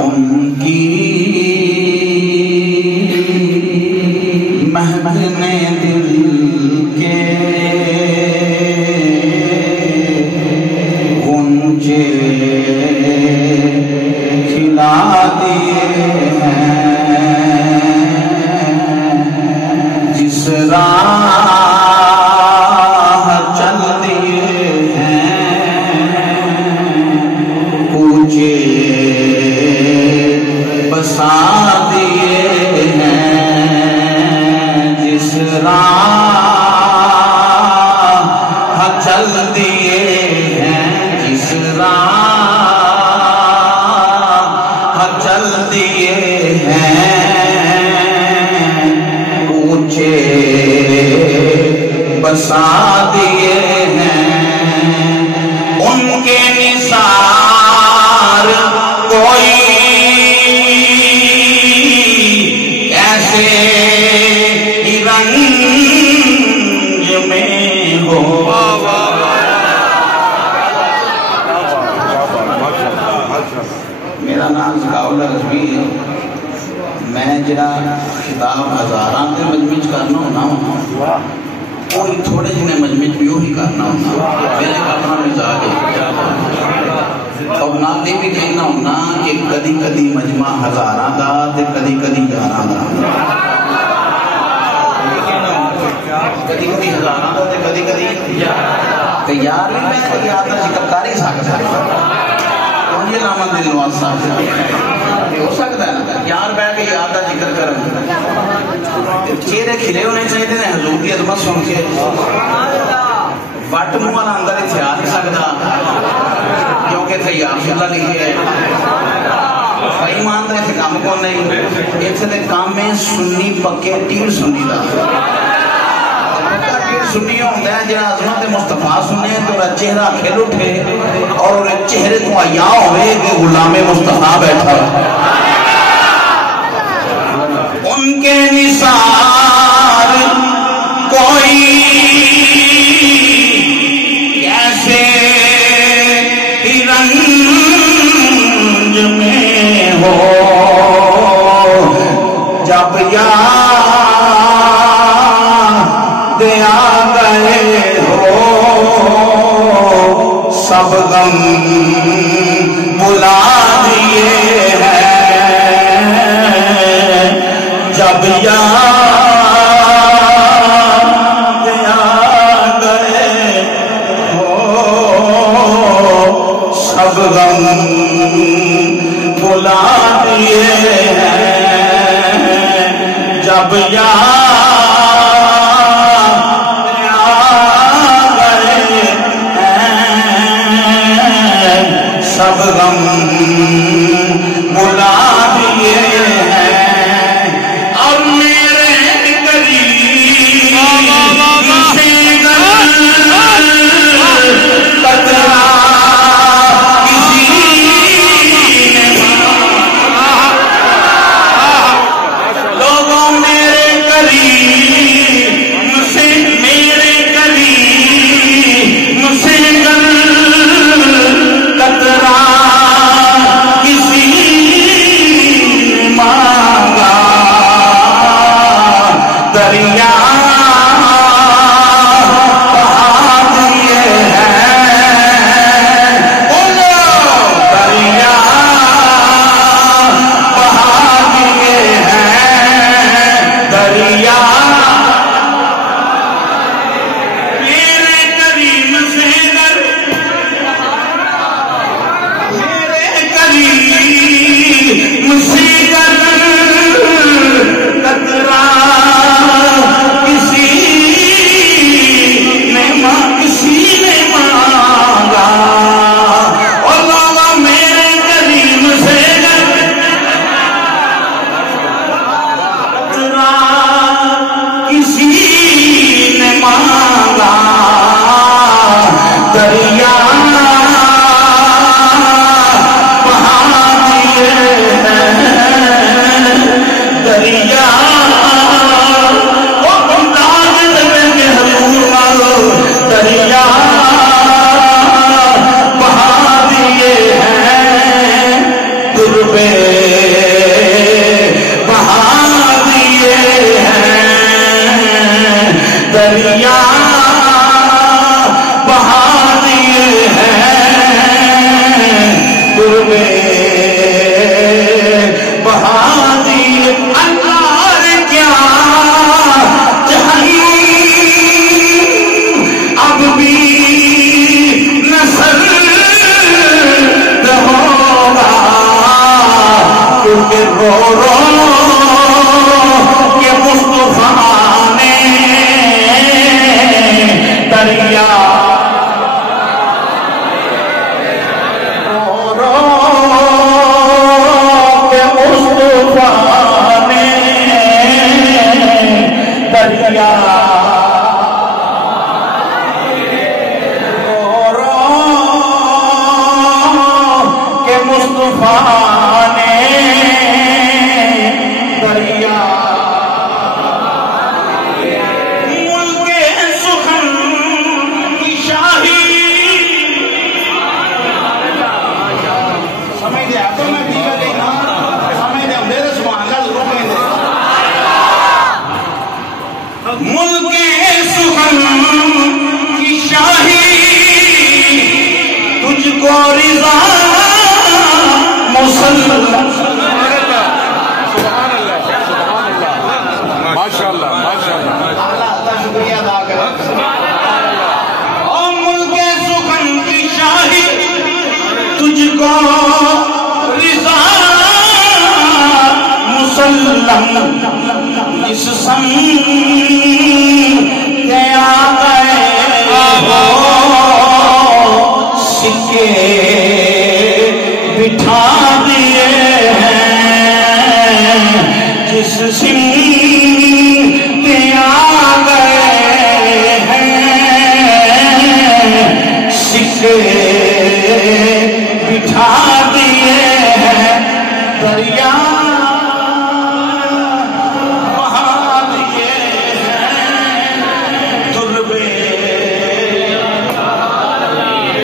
ان کی مہکنے دل کے غنچے کھلا دیے ہیں، جس راہ چل دیے ہیں، کوچے بسا دیے ہیں، جس راہ چل دیے ہیں، جس راہ چل دیے ہیں، اونچے بسا دیے ہیں، ان کے نثار کوئی ایسے ہی رنج میں ہو۔ میرا نام ضیاءاللہ رضوی ہے، میں جڑا خطاب ہزاراں دے مجمع کرنا ہونا وہی تھوڑے جنے مجمع بھی وہی کرنا ہونا، میرے اپنا مزاج ہے۔ اور نال یہ بھی کہنا ہونا کہ کدی کدی مجمع ہزاراں دا تے کدی کدی یاراں دا، کدی کدی ہزاراں دا تے کدی کدی تے یار بھی میں یار دا ذکر کر ہی سکتا ہے، یہ نام دل نواز صاحب ہو سکتا ہے یار بیٹھ کے یار دا ذکر کریں، چہرے کھلے ہونے چاہیے نے حضور کی عظمت سن کے، وٹ منہ والا اندر اتنے آ نہیں سکتا کیونکہ اتنے یا رسول اللہ لکھے ہے، ایمان دا اتنے کام کون نہیں، اتنے کام میں سنی پکے ٹیر سنی دا سنی ہوتا ہے جہاں عظمت مصطفیٰ سنے تو چہرہ کھل اٹھے اور چہرے کو آیا ہوئے کہ غلام مصطفیٰ بیٹھا ہے۔ ان کے نثار کوئی ایسے ہی رنج میں ہو، جب یاد آ گئے ہو سب غم بلا دیے ہیں، جب یاد آ گئے ہو سب غم بلا دیے ہیں، جب یاد سب غم بلا دیے ہیں، اور میرے دریا بہا دیے ہیں تمہیں بہا دیے انوار کیا جہنم اب بھی نسل ہوگا کیونکہ رو رو کے مصطفیٰ نے دریا رو رو کے مصطفیٰ نے دریا رو رو کے مصطفیٰ نے دریا اس سنگ کے آگئے ہو سکے بٹھا دیے ہیں جس سنگ کے آگئے ہیں سکے